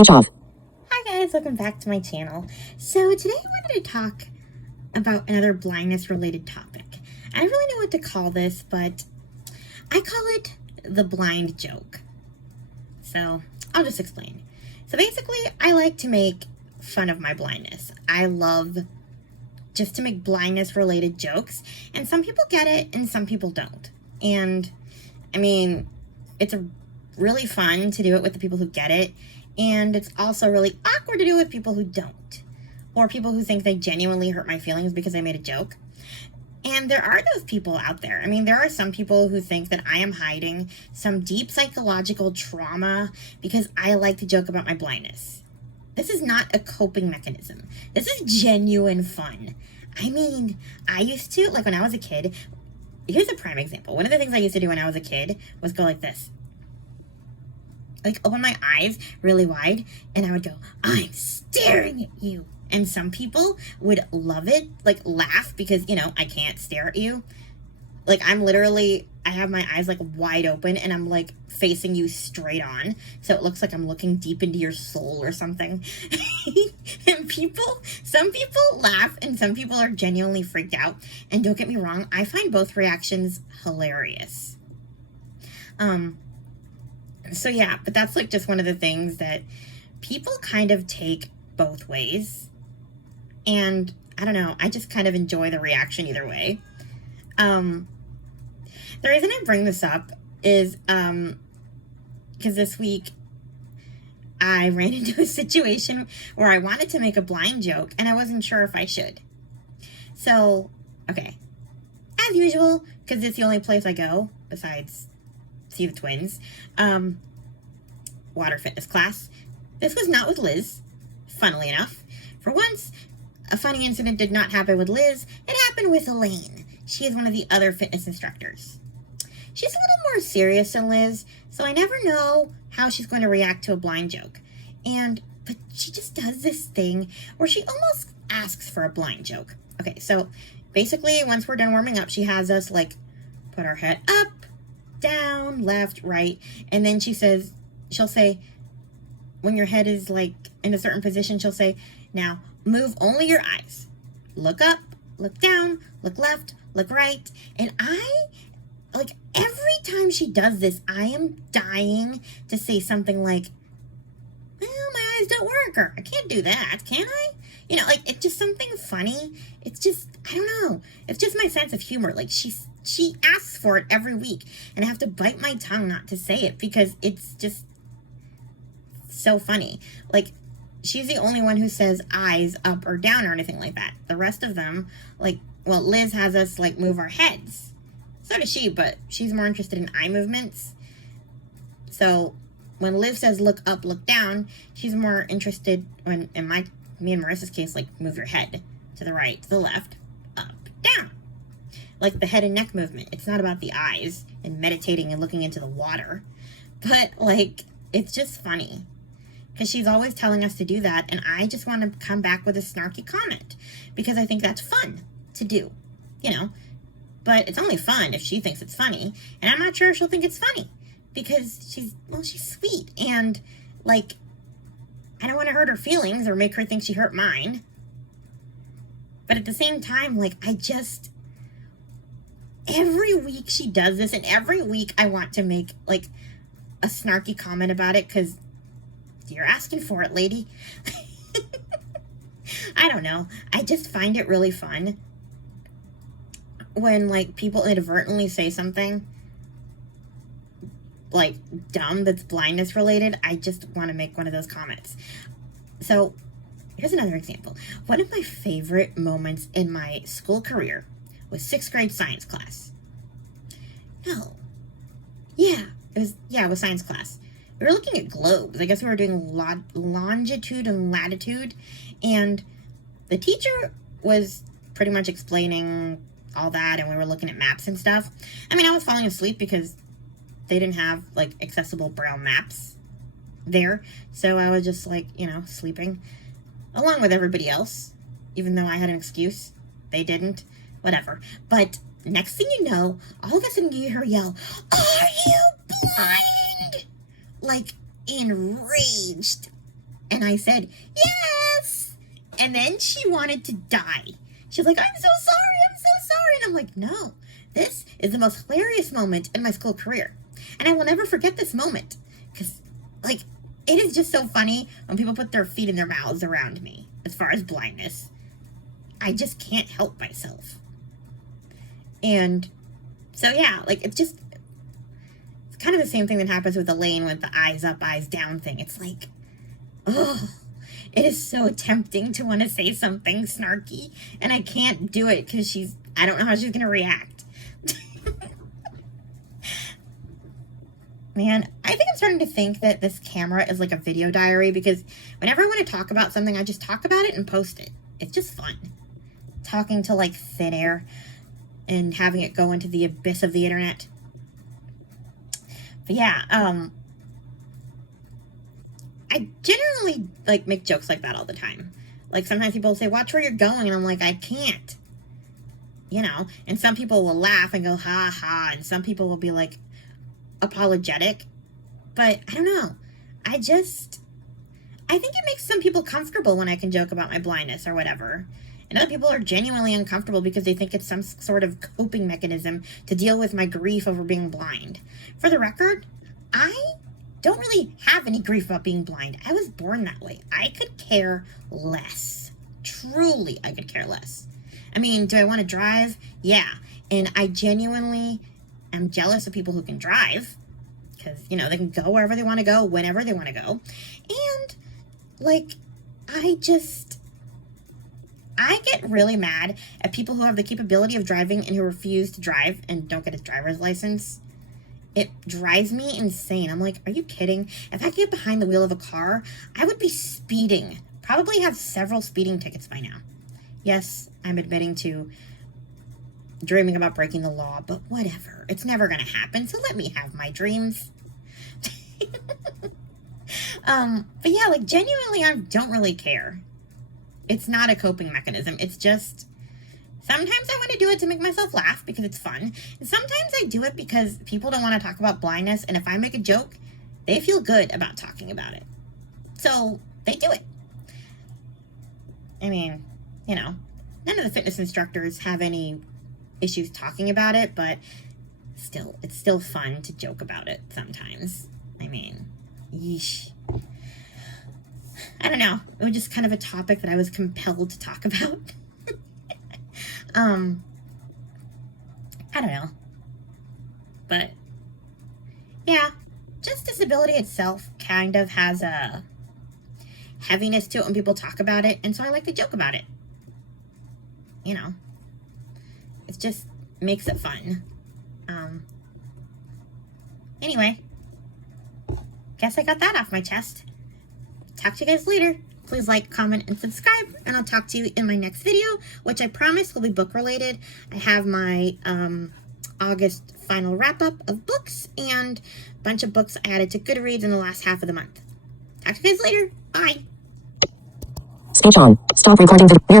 Switch off. Hi guys, welcome back to my channel. So today I wanted to talk about another blindness related topic. I don't really know what to call this, but I call it the blind joke. So I'll just explain. So basically, I like to make fun of my blindness. I love just to make blindness related jokes, and some people get it and some people don't. And I mean, it's really fun to do it with the people who get it. And it's also really awkward to do with people who don't. Or people who think they genuinely hurt my feelings because I made a joke. And there are those people out there. I mean, there are some people who think that I am hiding some deep psychological trauma because I like to joke about my blindness. This is not a coping mechanism. This is genuine fun. I mean, I used to, like when I was a kid, here's a prime example. One of the things I used to do when I was a kid was go like this. Like open my eyes really wide and I would go, I'm staring at you. And some people would love it, like laugh because, you know, I can't stare at you. Like I'm literally, I have my eyes like wide open and I'm like facing you straight on. So it looks like I'm looking deep into your soul or something. And some people laugh and some people are genuinely freaked out. And don't get me wrong, I find both reactions hilarious. So yeah, but that's like just one of the things that people kind of take both ways. And I don't know, I just kind of enjoy the reaction either way. The reason I bring this up is because this week I ran into a situation where I wanted to make a blind joke and I wasn't sure if I should. So, okay, as usual, because it's the only place I go besides see the twins, water fitness class. This was not with Liz, funnily enough. For once, a funny incident did not happen with Liz. It happened with Elaine. She is one of the other fitness instructors. She's a little more serious than Liz, so I never know how she's going to react to a blind joke. But she just does this thing where she almost asks for a blind joke. Okay, so basically, once we're done warming up, she has us like put our head up, down, left, right, and then she'll say, when your head is like in a certain position, she'll say, now move only your eyes. Look up, look down, look left, look right. And like every time she does this, I am dying to say something like, well, my eyes don't work, or I can't do that, can I? You know, like it's just something funny. It's just, I don't know. It's just my sense of humor. Like she asks for it every week and I have to bite my tongue not to say it because it's just so funny. Like she's the only one who says eyes up or down or anything like that. The rest of them, like, well, Liz has us like move our heads. So does she, but she's more interested in eye movements. So when Liv says look up, look down, she's more interested when, in me and Marissa's case, like move your head to the right, to the left, up, down. Like the head and neck movement. It's not about the eyes and meditating and looking into the water. But like, it's just funny. Because she's always telling us to do that. And I just want to come back with a snarky comment. Because I think that's fun to do. You know. But it's only fun if she thinks it's funny. And I'm not sure if she'll think it's funny. Because she's sweet. And like, I don't want to hurt her feelings or make her think she hurt mine. But at the same time, like, every week she does this, and every week I want to make, like, a snarky comment about it, because you're asking for it, lady. I don't know. I just find it really fun when, like, people inadvertently say something, like, dumb that's blindness related. I just want to make one of those comments. So, here's another example. One of my favorite moments in my school career was 6th grade science class. No. Yeah, it was science class. We were looking at globes. I guess we were doing longitude and latitude. And the teacher was pretty much explaining all that, and we were looking at maps and stuff. I mean, I was falling asleep because they didn't have, like, accessible Braille maps there. So I was just, like, you know, sleeping along with everybody else, even though I had an excuse. They didn't. Whatever. But next thing you know, all of a sudden you hear her yell, "Are you blind?" Like, enraged. And I said, yes! And then she wanted to die. She's like, I'm so sorry. And I'm like, no, this is the most hilarious moment in my school career. And I will never forget this moment. Because, like, it is just so funny when people put their feet in their mouths around me as far as blindness. I just can't help myself. And so, yeah, like, it's kind of the same thing that happens with Elaine with the eyes up, eyes down thing. It's like, oh, it is so tempting to want to say something snarky, and I can't do it because I don't know how she's going to react. Man, I think I'm starting to think that this camera is like a video diary, because whenever I want to talk about something, I just talk about it and post it. It's just fun. Talking to, like, thin air and having it go into the abyss of the internet. But yeah, I generally, like, make jokes like that all the time. Like, sometimes people will say, watch where you're going, and I'm like, I can't. You know? And some people will laugh and go, ha ha, and some people will be, like, apologetic. But, I don't know. I think it makes some people comfortable when I can joke about my blindness or whatever. And other people are genuinely uncomfortable because they think it's some sort of coping mechanism to deal with my grief over being blind. For the record, I don't really have any grief about being blind. I was born that way. I could care less. Truly, I could care less. I mean, do I want to drive? Yeah. And I genuinely am jealous of people who can drive. Because, you know, they can go wherever they want to go, whenever they want to go. And, like, I get really mad at people who have the capability of driving and who refuse to drive and don't get a driver's license. It drives me insane. I'm like, are you kidding? If I could get behind the wheel of a car, I would be speeding. Probably have several speeding tickets by now. Yes, I'm admitting to dreaming about breaking the law, but whatever. It's never going to happen, so let me have my dreams. But yeah, like, genuinely, I don't really care. It's not a coping mechanism. It's just, sometimes I want to do it to make myself laugh because it's fun. And sometimes I do it because people don't want to talk about blindness. And if I make a joke, they feel good about talking about it. So they do it. I mean, you know, none of the fitness instructors have any issues talking about it, but still, it's still fun to joke about it sometimes. I mean, yeesh. I don't know. It was just kind of a topic that I was compelled to talk about. I don't know. But, yeah, just disability itself kind of has a heaviness to it when people talk about it, and so I like to joke about it. You know. It just makes it fun. Anyway, guess I got that off my chest. Talk to you guys later. Please like, comment, and subscribe, and I'll talk to you in my next video, which I promise will be book related. I have my August final wrap-up of books and a bunch of books I added to Goodreads in the last half of the month. Talk to you guys later. Bye. Speech on. Stop recording the nearby.